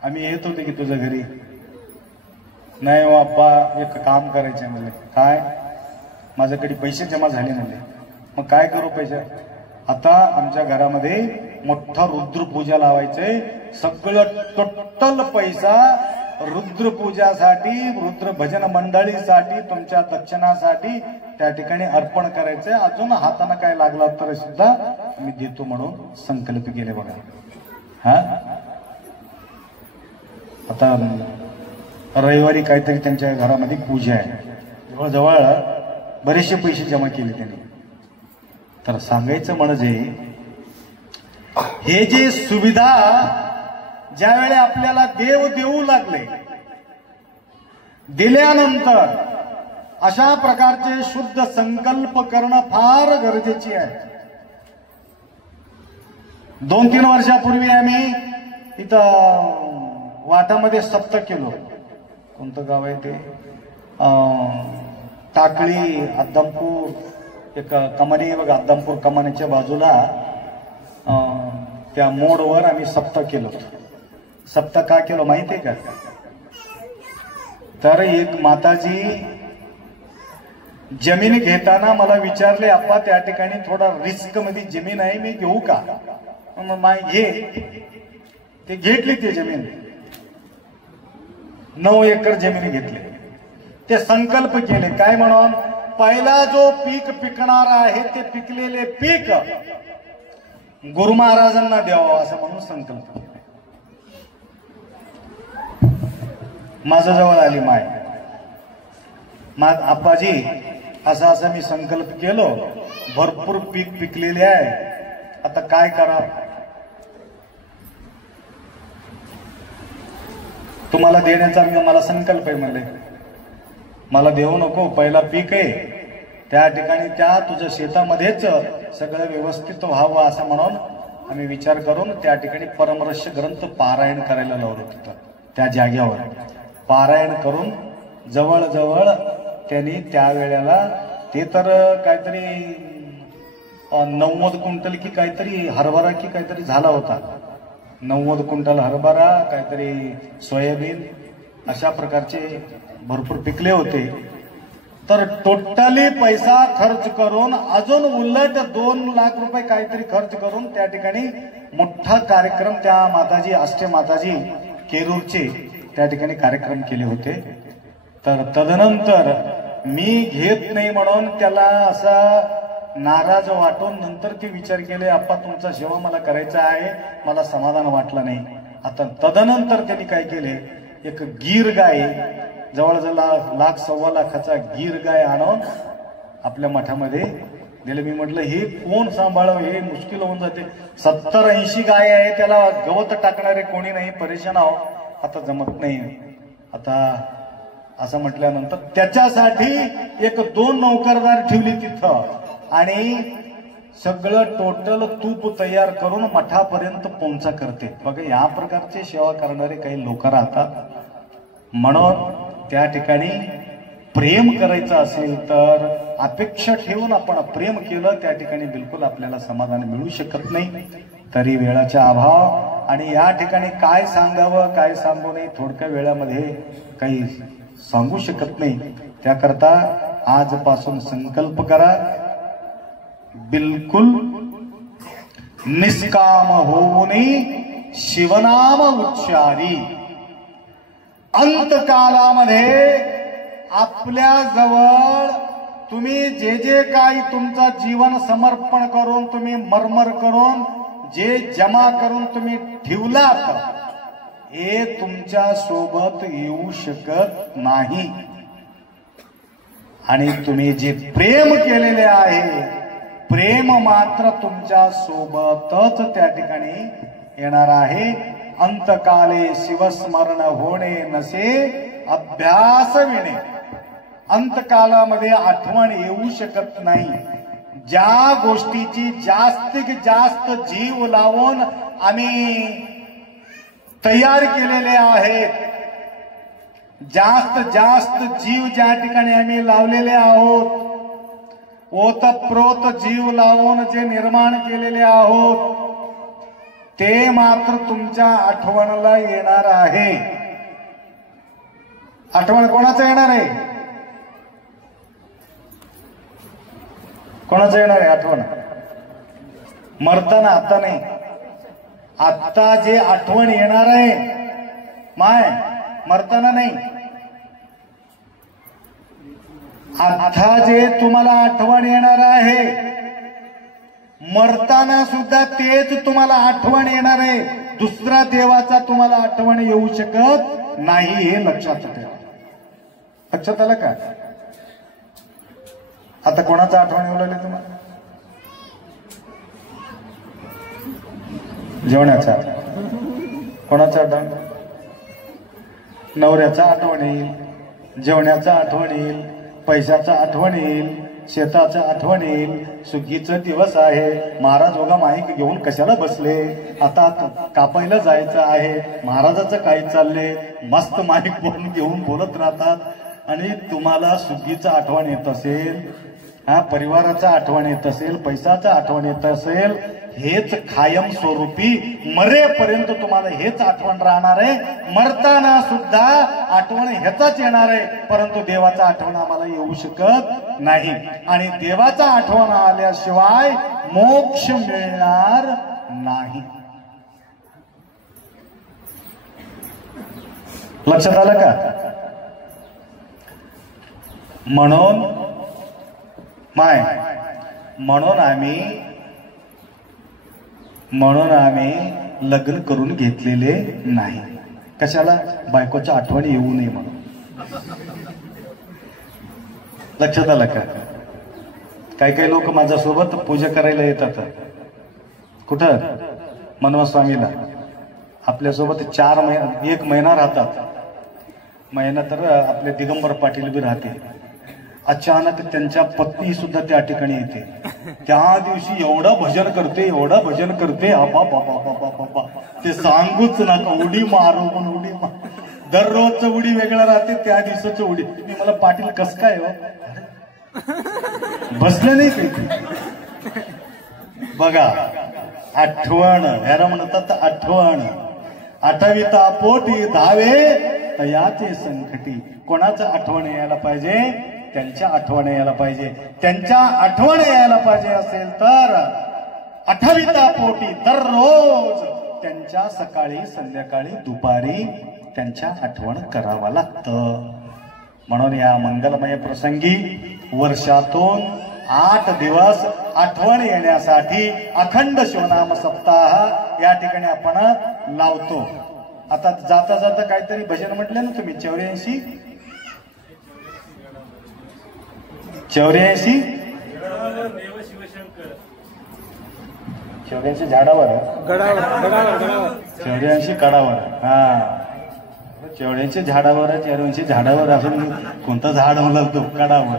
आम्ही येत होते की तुझ्या घरी. नाही हो अप्पा एक काम करायचे म्हणले. काय? माझ्याकडे पैसे जमा झाले म्हणले. मग काय करू पैसे? आता आमच्या घरामध्ये मोठा रुद्रपूजा लावायचंय, सगळं टोटल पैसा रुद्रपूजासाठी, रुद्र भजन मंडळीसाठी, तुमच्या दक्षिणासाठी त्या ठिकाणी अर्पण करायचंय. अजून हाताने काय लागला तर सुद्धा मी देतो म्हणून संकल्प केले बघा. हा आता रविवारी काहीतरी त्यांच्या घरामध्ये पूजा आहे, जवळजवळ बरेचसे पैसे जमा केले त्यांनी. तर सांगायचं म्हणजे हे जे सुविधा ज्यावेळी आपल्याला देव देऊ लागले, दिल्यानंतर अशा प्रकारचे शुद्ध संकल्प करणं फार गरजेचे आहे. 2-3 वर्षापूर्वी आम्ही इथं वाटामध्ये सप्ताह केलो. कोणतं गाव आहे ते? टाकळी, अद्दमपूर, एक कमानी बघा, अद्दमपूर कमानीच्या बाजूला त्या मोडवर आम्ही सप्ताह केलो. सप्ताह का केलो माहिती आहे का? तर एक माताजी जमीन घेताना मला विचारले अप्पा त्या ठिकाणी थोडा रिस्क मध्ये जमीन आहे, मी घेऊ का? मग घे. ते घेतली ती जमीन, 9 एकर जमीन घेतली. ते संकल्प केले काय म्हणून, पहिला जो पीक पिकणार आहे ते पिकलेले पीक गुरु महाराजांना द्यावं असं म्हणून संकल्प केले. माझ्या जवळ आली माय, आप्पाजी असं मी संकल्प केलो, भरपूर पीक पिकलेले आहे, आता काय करा? तुम्हाला देण्याचा मला संकल्प आहे म्हणले. मला देऊ नको, पहिला पीक आहे त्या ठिकाणी त्या तुझ्या शेतामध्येच सगळं व्यवस्थित व्हावं असं म्हणून आम्ही विचार करून त्या ठिकाणी परमरहस्य ग्रंथ पारायण करायला लावलं होतं. त्या जागेवर पारायण करून जवळजवळ त्यांनी त्यावेळेला ते तर काहीतरी 90 क्विंटल की काहीतरी हरभरा की काहीतरी झाला होता. 90 क्विंटल हरभरा, काहीतरी सोयाबीन, अशा प्रकारचे भरपूर पिकले होते. तर टोटली पैसा खर्च करून अजून उलट 2 लाख रुपये काहीतरी खर्च करून त्या ठिकाणी मोठा कार्यक्रम त्या माताजी, आष्टे माताजी केरूरचे त्या ठिकाणी कार्यक्रम केले होते. तर तदनंतर मी घेत नाही म्हणून त्याला असा नाराज वाटून नंतर ते विचार केले अप्पा तुमचा सेवा मला करायचा आहे, मला समाधान वाटलं नाही. आता तदनंतर त्यांनी काय केले, एक गीर गाय जवळजवळ 1,00,000-1.25 लाखाचा गीर गाय आणून आपल्या मठामध्ये दिले. मी म्हटलं हे कोण सांभाळव, हे मुश्किल होऊन जाते. 70-80 गाय आहे, त्याला गवत टाकणारे कोणी नाही, परेशान आहो, आता जमत नाही. आता असं म्हटल्यानंतर त्याच्यासाठी 1-2 नोकरदार ठेवली तिथं आणि सगळं टोटल तूप तयार करून मठापर्यंत पोहोचा करते. बघा या प्रकारचे सेवा करणारे काही लोक राहतात. म्हणून त्या ठिकाणी प्रेम करायचं असेल तर अपेक्षा ठेवून आपण प्रेम केलं त्या ठिकाणी बिलकुल आपल्याला समाधान मिळू शकत नाही. तरी वेळाचा अभाव आणि या ठिकाणी काय सांगावं काय सांगू नये थोडक्या वेळामध्ये काही सांगू शकत नाही. त्याकरता आजपासून संकल्प करा, बिलकुल निष्काम होऊन शिवनाम उच्चारी. अंतकालामध्ये आपल्या जवळ तुम्ही जे जे काही तुमचं जीवन समर्पण करून तुम्ही मरमर करून जे जमा करून तुम्ही ठेवलात हे तुमच्या सोबत येऊ शकत नाही. आणि तुम्ही जे प्रेम केलेले आहे प्रेम मात्र तुमच्या सोबतच त्या ठिकाणी येणार आहे. अंतकाले शिवस्मरण होणे नसे अभ्यास विणे. अंतकालामध्ये आठवण येऊ शकत नाही. ज्या गोष्टीची जास्तीत जास्त जीव लावून आम्ही तयार केलेले आहेत, जास्त जास्त जीव ज्या ठिकाणी आम्ही लावलेले आहोत, ओतप्रोत जीव लावून जे निर्माण केलेले आहोत ते मात्र तुमच्या आठवणला येणार आहे. आठवण कोणाचं येणार आहे? कोणाचं येणार आहे आठवण? मरताना, आता नाही. आता जे आठवण येणार आहे माय, मरताना नाही. आता जे तुम्हाला आठवण येणार आहे मरताना सुद्धा तेच तुम्हाला आठवण येणार आहे. दुसरा देवाचा तुम्हाला आठवण येऊ शकत नाही, हे लक्षात ठेवा. लक्षात आलं का? आता कोणाचं आठवण येऊ लागले तुम्हाला? जेवणाचा. कोणाचा आठवण? नवऱ्याचा आठवण येईल, जेवण्याचा आठवण येईल, पैशाचा आठवण येईल, शेताचा आठवण येईल. सुगीचा दिवस आहे, महाराज बघा माईक घेऊन कशाला बसले, आता कापायला जायचं आहे, महाराजाचं काय चाललंय, मस्त माईक घेऊन बोलत राहतात. आणि तुम्हाला सुगीचं आठवण येत असेल, परिवाराचा आठवण येत असेल, पैशाचा आठवण येत असेल, हेच कायम स्वरूपी मरेपर्यंत तुम्हाला हेच आठवण राहणार आहे. मरताना सुद्धा आठवण ह्याचाच येणार आहे, परंतु देवाचा आठवण आम्हाला येऊ शकत नाही. आणि देवाचा आठवण आल्याशिवाय मोक्ष मिळणार नाही. लक्षात आलं का? म्हणून आम्ही लग्न करून घेतलेले नाही. कशाला? बायकोच्या आठवण येऊ नये म्हणून. लक्षात आलं का? काही काही लोक माझ्यासोबत पूजा करायला येतात. कुठं? मनवा स्वामीला. आपल्यासोबत 1 महिना राहतात. महिना तर आपले दिगंबर पाटील बी राहते. अचानक त्यांच्या पत्नी सुद्धा त्या ठिकाणी येते. त्या दिवशी एवढं भजन करते, आबा बाबा बाबा बाबा, ते सांगूच नका. उडी मारू पण उडी मार. दररोजचं उडी वेगळं राहते, त्या दिवसाचं उडी. मी मला पाटील कस काय हो बसलं नाही काही. बघा, आठवण ह्याला म्हणतात आठवण. आठविता पोटी धावे तयाचे संकटी. कोणाचं आठवण यायला पाहिजे? त्यांच्या आठवण यायला पाहिजे. त्यांच्या आठवण यायला पाहिजे असेल तर आठविता पोटी दररोज त्यांच्या सकाळी संध्याकाळी दुपारी त्यांच्या आठवण करावं लागतं. म्हणून या मंगलमय प्रसंगी वर्षातून 8 दिवस आठवण येण्यासाठी अखंड शिवनाम सप्ताह या ठिकाणी आपण लावतो. आता जाता जाता काहीतरी भजन म्हटलं ना तुम्ही, 84 झाडावर, 84 कडावर. 84 झाडावर, 84 झाडावर असून कोणतं झाड म्हणलं तो? कडावर.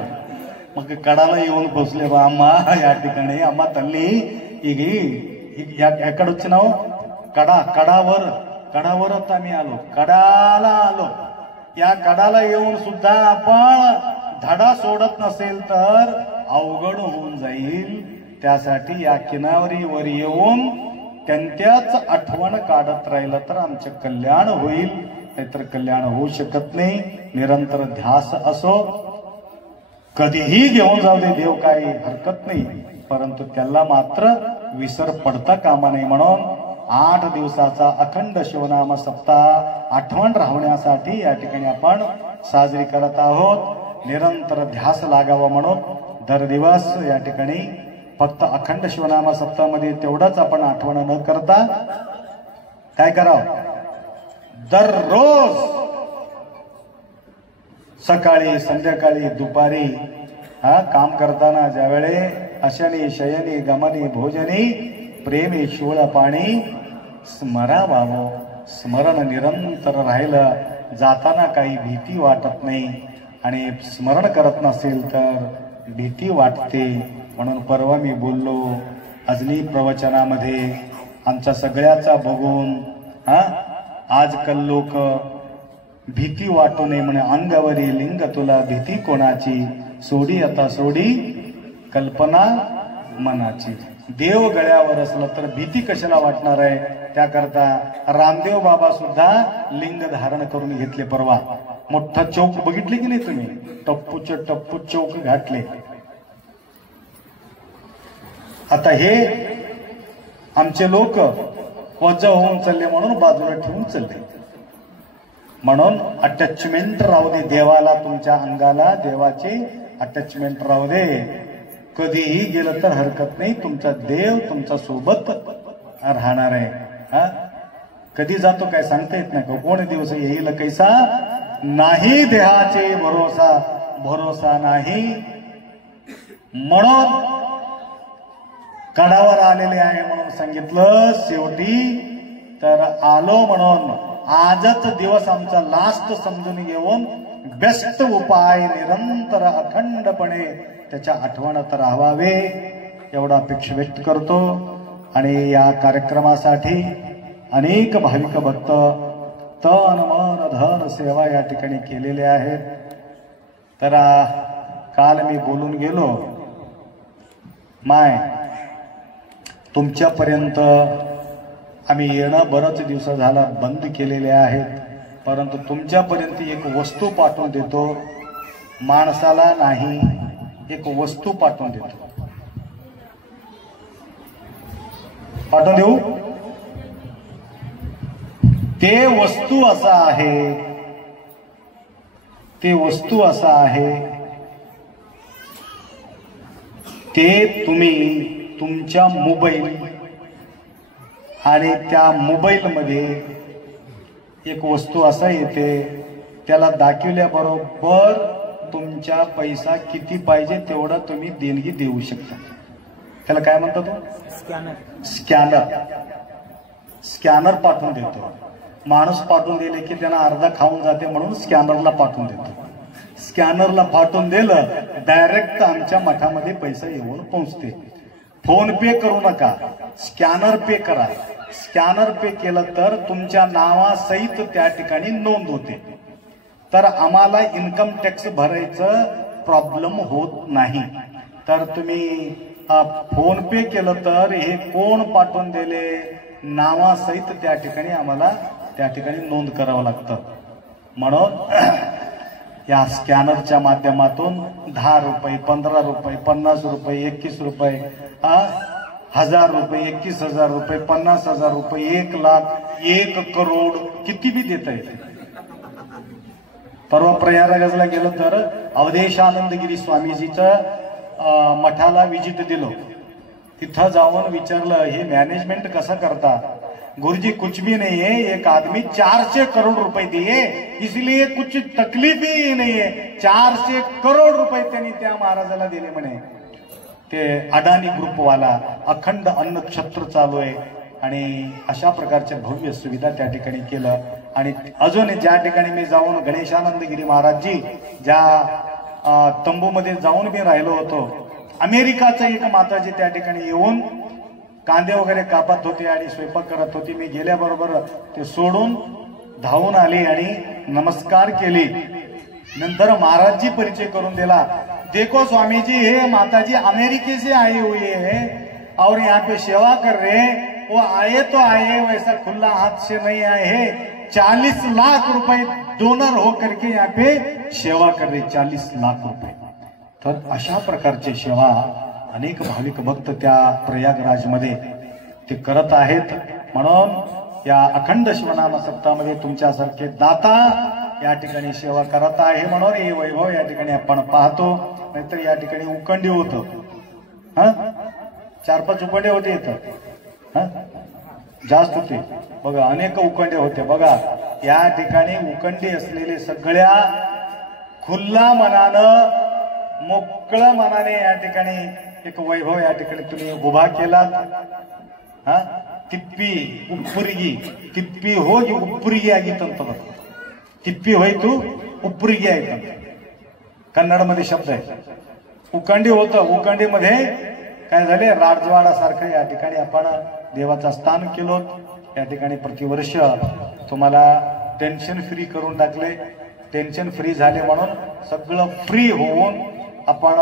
मग कडाला येऊन बसले बा आम्हा या ठिकाणी. आम्हा तल्ली याकडचं नाव कडावरच आम्ही आलो, कडाला आलो. या कडाला येऊन सुद्धा आपण धडा सोडत नसेल तर अवघड होऊन जाईल. त्यासाठी या किनारीवर येऊन त्यांच्याच आठवण काढत राहिलं तर आमचे कल्याण होईल, नाहीतर कल्याण होऊ शकत नाही. निरंतर ध्यास असो, कधीही घेऊन जाऊ दे देव, काही हरकत नाही, परंतु त्याला मात्र विसर पडता कामा नये. म्हणून 8 दिवसाचा अखंड शिवनाम सप्ताह आठवण राहण्यासाठी या ठिकाणी आपण साजरी करत आहोत। निरंतर ध्यास लागावा म्हणून दर दिवस या ठिकाणी फक्त अखंड शिवनाम सप्ताहामध्ये तेवढंच आपण आठवण न करता काय करावं, दररोज सकाळी संध्याकाळी दुपारी काम करताना ज्यावेळे अशनी शयनी गमनी भोजनी प्रेमी शिवळ पाणी स्मरावावं। स्मरण निरंतर राहिलं, जाताना काही भीती वाटत नाही आणि स्मरण करत नसेल तर भीती वाटते। म्हणून परवा मी बोललो अजनी प्रवचनामध्ये आमच्या सगळ्याचा बघून आजकाल लोक भीती वाटू नये म्हणे, अंगावरी लिंग तुला भीती कोणाची, सोडी आता सोडी कल्पना मनाची। देव गळ्यावर असलं तर भीती कशाला वाटणार आहे। त्याकरता रामदेव बाबा सुद्धा लिंग धारण करून घेतले। परवा मोठा चौक बघितले की नाही तुम्ही, टप्पूचे टप्पू चौक घातले। आता हे आमचे लोक वजा होऊन चालले म्हणून बाजूला ठेवून चालले। म्हणून अटॅचमेंट राहू दे देवाला, तुमच्या अंगाला देवाचे अटॅचमेंट राहू दे। कधीही गेलं तर हरकत नाही, तुमचा देव तुमच्या सोबत राहणार आहे। कधी जातो काय सांगता येत नाही, कोण दिवस येईल कैसा नाही, देहाचे भरोसा भरोसा नाही। म्हणून कडावर आलेले आहे म्हणून सांगितलं, शेवटी तर आलो म्हणून आजच दिवस आमचा लास्ट समजून घेऊन बेस्ट उपाय निरंतर अखंडपणे त्याच्या आठवणात राहावे एवढा अपेक्षा व्यक्त करतो। आणि या कार्यक्रमासाठी अनेक भाविक भक्त तन मन धन सेवा या ठिकाणी केलेले आहेत। तर काल मी बोलून गेलो, माय तुमच्यापर्यंत आम्ही येणं बरंच दिवस झाला बंद केलेले आहेत, परंतु तुमच्यापर्यंत एक वस्तू पाठवून देतो, माणसाला नाही एक वस्तू पाठवून देतो। पाठवून देऊ, ते वस्तू असा आहे, ते वस्तू असा आहे, ते तुम्ही तुमच्या मोबाईल आणि त्या मोबाईल मध्ये एक वस्तू असा येते, त्याला दाखवल्याबरोबर तुमच्या पैसा किती पाहिजे तेवढा तुम्ही देणगी देऊ शकता। त्याला काय म्हणतात, स्कॅनर। स्कॅनर स्कॅनर पाठवून देतो। माणूस पाठवून दिले की त्यांना अर्धा खाऊन जाते म्हणून स्कॅनरला पाठवून देतो। स्कॅनरला पाठवून दिलं डायरेक्ट आमच्या मठामध्ये पैसा येऊन पोहोचते। फोन पे करू नका, स्कॅनर पे करा। स्कॅनर पे केलं तर तुमच्या नावासहित त्या ठिकाणी नोंद होते, तर आम्हाला इन्कम टॅक्स भरायचं प्रॉब्लेम होत नाही। तर तुम्ही फोन पे केलं तर हे कोण पाठवून दिले नावासहित त्या ठिकाणी आम्हाला त्या ठिकाणी नोंद करावं लागतं। म्हणून या स्कॅनरच्या माध्यमातून 10 रुपये 15 रुपये 50 रुपये 21 रुपये 1000 रुपये 21,000 रुपये 50,000 रुपये 1 लाख 1 करोड किती बी देता येते। परवा प्रयागराजला गेलो तर अवधेशानंदगिरी स्वामीजीचं मठाला विजिट दिलो। तिथं जाऊन विचारलं हे मॅनेजमेंट कसं करता। गुरुजी कुछ भी नहीं है, एक आदमी 400 करोड़ रुपए दिए इसलिए कुछ तकलीफ ही नहीं है। 400 करोड़ रुपए त्यांनी त्या महाराजाला दिले म्हणे। ते अडाणी ग्रुपवाला अखंड अन्न छत्र चालू आहे आणि अशा प्रकारच्या भव्य सुविधा त्या ठिकाणी केलं। आणि अजून ज्या ठिकाणी मी जाऊन गणेशानंदगिरी महाराजजी ज्या तंबूमध्ये जाऊन मी राहिलो होतो, अमेरिकाचं एक माताजी त्या ठिकाणी येऊन कांदे वगैरे कापत होते आणि स्वयंपाक करत होती। मी गेल्याबरोबर ते सोडून धावून आली आणि नमस्कार केली। नंतर महाराज जी परिचय करून दिला, देखो स्वामी जी ये माताजी अमेरिका से आई हुई है और यहाँ पे सेवा कर रहे हैं। वो आए तो आए, वैसा खुला हाथ से नहीं आए हैं। 40 लाख रुपए डोनर हो करके यहाँ पे सेवा कर रहे, 40 लाख रुपए। तर अशा प्रकारची सेवा अनेक भाविक भक्त त्या प्रयागराज मध्ये ते करत आहेत। म्हणून या अखंड शिवनाम सप्ताहामध्ये तुमच्यासारखे दाता या ठिकाणी सेवा करत आहे, म्हणून हे वैभव या ठिकाणी आपण पाहतो. नाहीतर या ठिकाणी उकंडी होतं, 4-5 उकंडे होते इथं, जास्त होते बघा, अनेक उकंडे होते बघा. या ठिकाणी उकंडी असलेले सगळ्या खुल्ला मनानं, मोकळ्या मनाने या ठिकाणी एक वैभव या ठिकाणी तुम्ही उभा केला. तिप्पी उप्पुरिगी, तिप्पी होगी उप्पुरिगी ಆಗಿತ್ತಂತ, तिप्पी होय तू उप्पुरिगी ಆಗಿತ್ತಂತ कन्नडमध्ये शब्द आहे. उकंडी होतं, उकंडीमध्ये काय झाले, राजवाडा सारखं या ठिकाणी आपण देवाचं स्थान केलो. या ठिकाणी प्रतिवर्ष तुम्हाला टेन्शन फ्री करून टाकले. टेन्शन फ्री झाले म्हणून सगळं फ्री होऊन आपण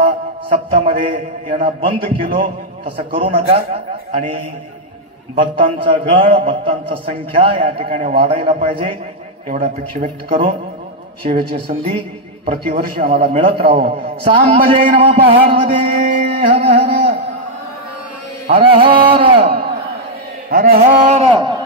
सप्ताहामध्ये येणं बंद केलो. तसं करू नका. आणि भक्तांचा गण, भक्तांचा संख्या या ठिकाणी वाढायला पाहिजे एवढा अपेक्षा व्यक्त करून सेवेची संधी प्रतिवर्षी आम्हाला मिळत राहो. सांबजे नमः पार्वती हर हर हर हर हर हर